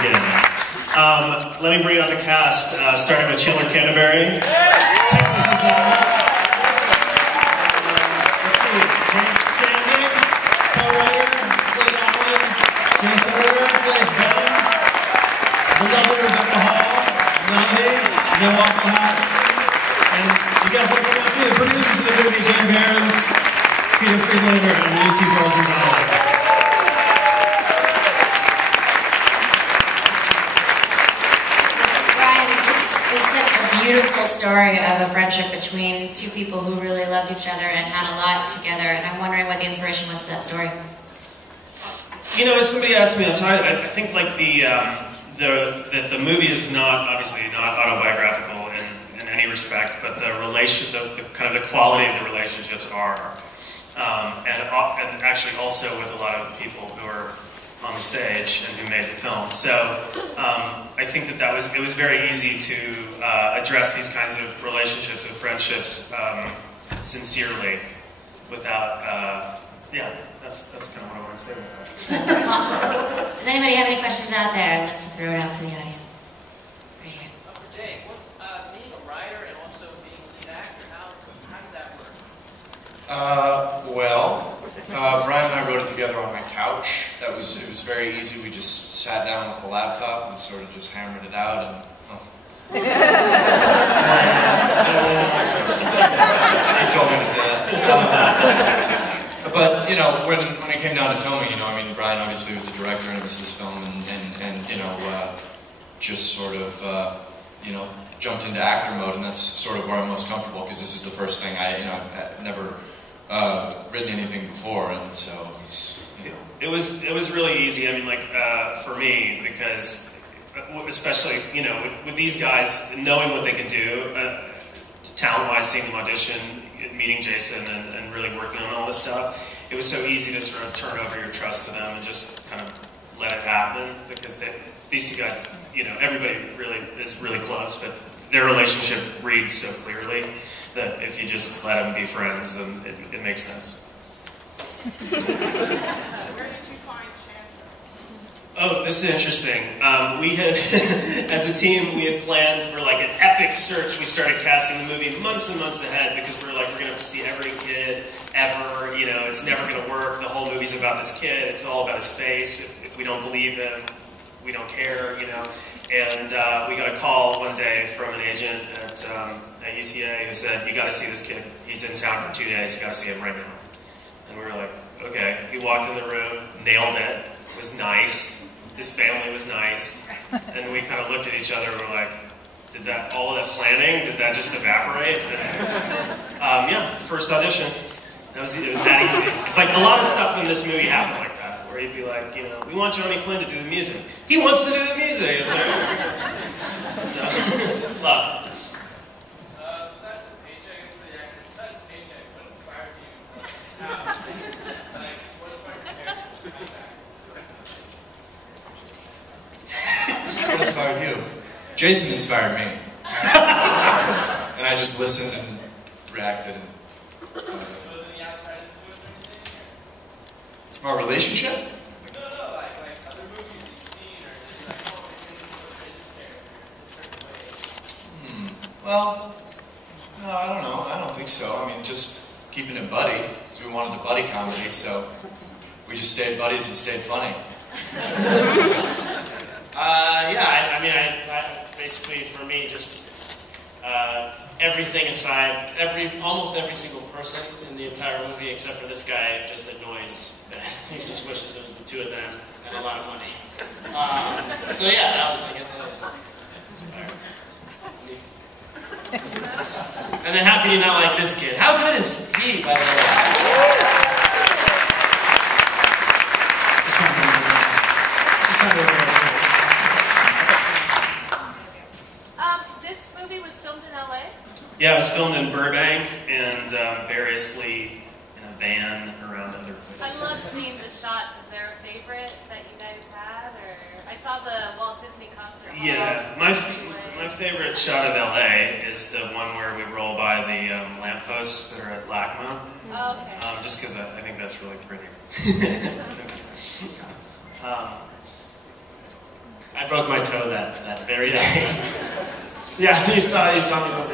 begin. Let me bring out the cast, starting with Chandler Canterbury. Texas is let's see, Sam Nick, co-writer, played Alan. Jason Order plays Ben. The lovely Rebecca Hall, Melanie, Milwaukee Hat. And you guys want to come out too? The producers of the movie, Jane Barons, Peter Friedlander, and Lucy Rosenthal. Beautiful story of a friendship between two people who really loved each other and had a lot together, and I'm wondering what the inspiration was for that story. You know, as somebody asked me outside, I think like the movie is obviously not autobiographical in any respect, but the kind of the quality of the relationships are, and actually also with a lot of people who are on the stage and who made the film. So I think it was very easy to address these kinds of relationships and friendships sincerely, without that's kind of what I want to say about that. Does anybody have any questions out there? I'd like to throw it out to the audience. Right here. For Jay, what's being a writer and also being a lead actor? How does that work? Brian and I wrote it together on my couch. It was very easy. We just sat down with the laptop and sort of just hammered it out. And he told me to say that. But you know, when it came down to filming, you know, I mean, Brian obviously was the director and it was his film, and you know, just sort of you know, jumped into actor mode, and that's sort of where I'm most comfortable because this is the first thing I've never written anything before, and so it was really easy. I mean, like for me, because especially with these guys, knowing what they can do, talent-wise, seeing them audition, meeting Jason, and really working on all this stuff, it was so easy to sort of turn over your trust to them and just kind of let it happen, because these two guys, everybody really is really close, but their relationship reads so clearly that if you just let them be friends, then it makes sense. Where did you find Chandler? Oh, this is interesting. We had, as a team, we had planned for like an epic search. We started casting the movie months and months ahead because we were like, we're going to have to see every kid ever. It's never going to work. The whole movie's about this kid. It's all about his face. If we don't believe him, we don't care, And we got a call one day from an agent at UTA who said, you got to see this kid. He's in town for 2 days. You got to see him right now. And we were like, okay. He walked in the room, nailed it. It was nice. His family was nice. And we kind of looked at each other and were like, all of that planning, did that just evaporate? And, yeah, first audition. It was that easy. It's like a lot of stuff in this movie happened like that, where he'd be like, we want Johnny Flynn to do the music. He wants to do the music. So, luck. Besides the paycheck, besides the paycheck, what inspired you? What inspired you? Jason inspired me. And I just listened and reacted. Our relationship? No, like other movies you've seen, or just like, oh, maybe this character in a certain way. Well, no, I don't know. I don't think so. I mean, just keeping it buddy, because we wanted a buddy comedy, so we just stayed buddies and stayed funny. Yeah, I mean, I basically, for me, just everything aside, almost every single person in the entire movie, except for this guy, just annoys. He just wishes it was the two of them and a lot of money. So yeah, I guess that was inspired. And then how can you not like this kid? How good is he, by the way? This movie was filmed in LA? Yeah, it was filmed in Burbank and variously in a van around other places. I love seeing the shots. Is there a favorite that you guys had? Or I saw the Walt Disney concert. Yeah, my favorite shot of LA is the one where we roll by the lampposts that are at LACMA. Oh, okay. Just because I think that's really pretty. broke my toe that very day. Yeah, you saw me.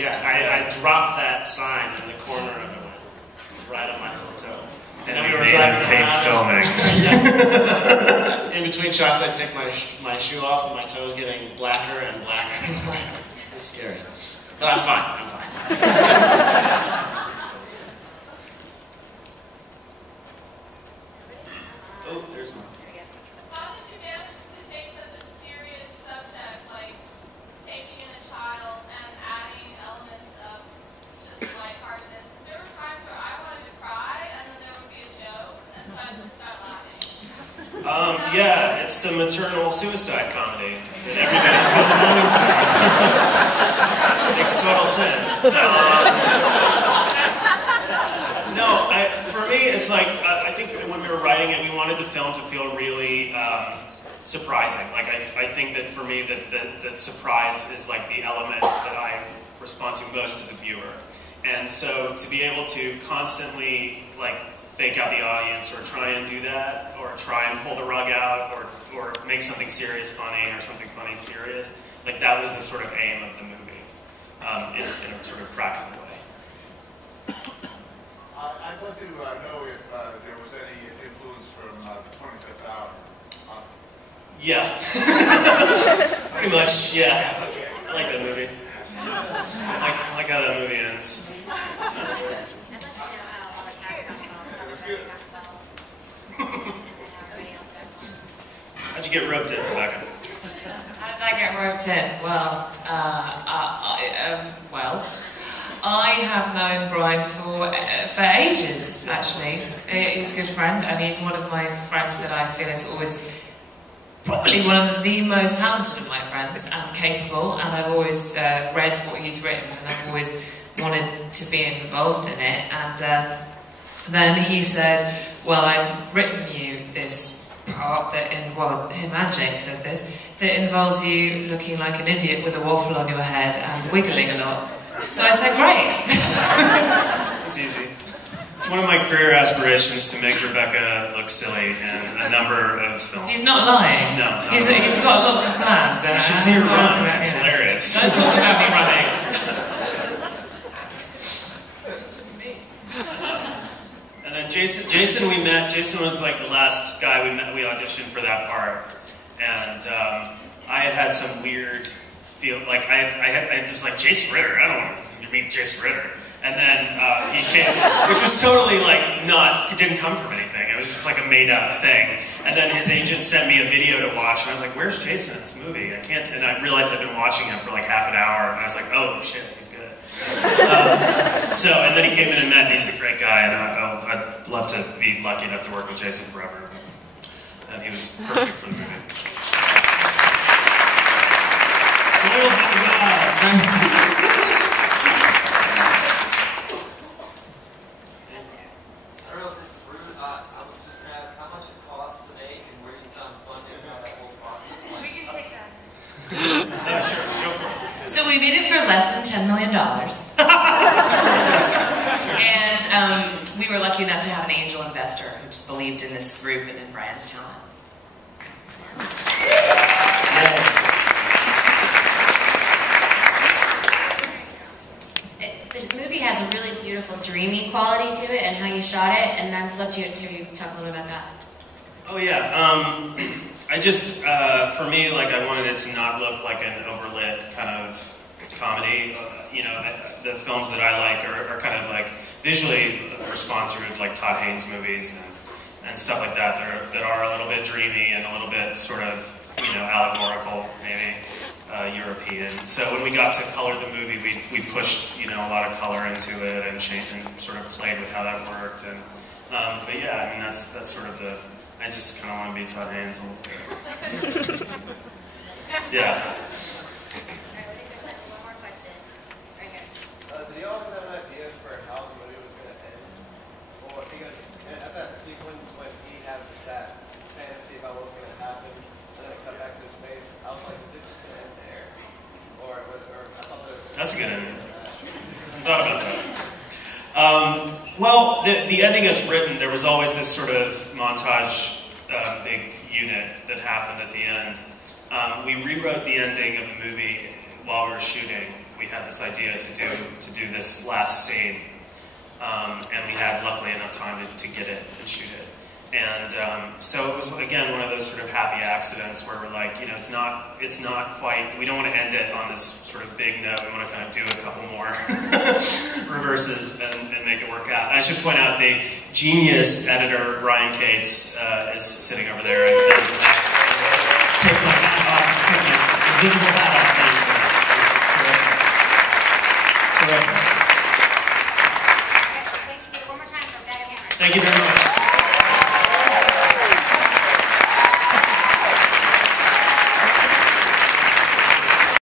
Yeah, I dropped that sign in the corner of it, right on my little toe. And we were driving around. Filming. Yeah. In between shots, I take my shoe off, and my toe's getting blacker and blacker and blacker. It's scary, but I'm fine. I'm fine. Oh, there's one. How did you manage to take such a serious subject like taking in a child and adding elements of just lightheartedness? Because there were times where I wanted to cry and then there would be a joke and so I'd just start laughing. Yeah, it's the maternal suicide comedy that everybody's been wanting for. Makes total sense. No, for me, it's like, I think when we were writing it, we wanted the film to feel really surprising. Like, I think that for me, that surprise is like the element that I respond to most as a viewer. And so to be able to constantly, like, fake out the audience or try and do that, or try and pull the rug out, or make something serious funny, or something funny serious, like, that was the sort of aim of the movie, in a sort of practical way. I'd like to know if there was any influence from the 25th Hour. Yeah. Pretty much, yeah. I like that movie. I like how that movie ends. How'd you get roped in, Rebecca? How did I get roped in? Well, I have known Brian for ages, actually. He's a good friend, and he's one of my friends that I feel is always probably one of the most talented of my friends and capable, and I've always read what he's written, and I've always wanted to be involved in it. And then he said, well, I've written you this part that, him and Jake said this, that involves you looking like an idiot with a waffle on your head and wiggling a lot. So I said, great. It's easy. It's one of my career aspirations to make Rebecca look silly in a number of films. He's not lying. No. He's got lots of plans. You should see her run. It's hilarious. Don't talk about me running. It's just me. And then Jason we met. Jason was like the last guy we met. We auditioned for that part, and I had some weird feel. Like I was like, Jason Ritter. I don't want to meet Jason Ritter. And then he came, which was totally like it didn't come from anything. It was just like a made up thing. And then his agent sent me a video to watch, and I was like, where's Jason in this movie? I can't, and I realized I'd been watching him for like half an hour, and I was like, oh shit, he's good. And then he came in and met, and he's a great guy, and I'd love to be lucky enough to work with Jason forever. And he was perfect for the movie. So we made it for less than $10 million. And we were lucky enough to have an angel investor who just believed in this group and in Brian's talent. The movie has a really beautiful, dreamy quality to it, and how you shot it, and I'd love to hear you talk a little about that. Oh yeah, I just, for me, like, I wanted it to not look like an overlit kind of comedy. You know, the films that I like are kind of like visually respond to like Todd Haynes movies and stuff like that that are a little bit dreamy and a little bit sort of, you know, allegorical, maybe European. So when we got to color the movie, we pushed, you know, a lot of color into it and changed and sort of played with how that worked. And but yeah, I mean that's sort of the. I just kind of want to be Todd Haynes a little bit. Yeah. One more question. Right here. Did you always have an idea for how the movie was going to end? Or because at that sequence when he had that fantasy about what was going to happen, and then it cut back to his face, I was like, is it just going to end there? Or I thought there was. That's a good ending. I thought about that. Well, the ending as written, there was always this sort of montage, big unit that happened at the end we rewrote the ending of the movie while we were shooting. We had this idea to do this last scene, and we had luckily enough time to get it and shoot it. And so it was, again, one of those sort of happy accidents where we're like, you know, it's not quite, we don't want to end it on this sort of big note. We want to kind of do a couple more reverses and make it work out. And I should point out the genius editor, Brian Cates, is sitting over there. And take my hat off, invisible hat off. Terrific. Thank you one more time for Bag of Hammers. Thank you very much.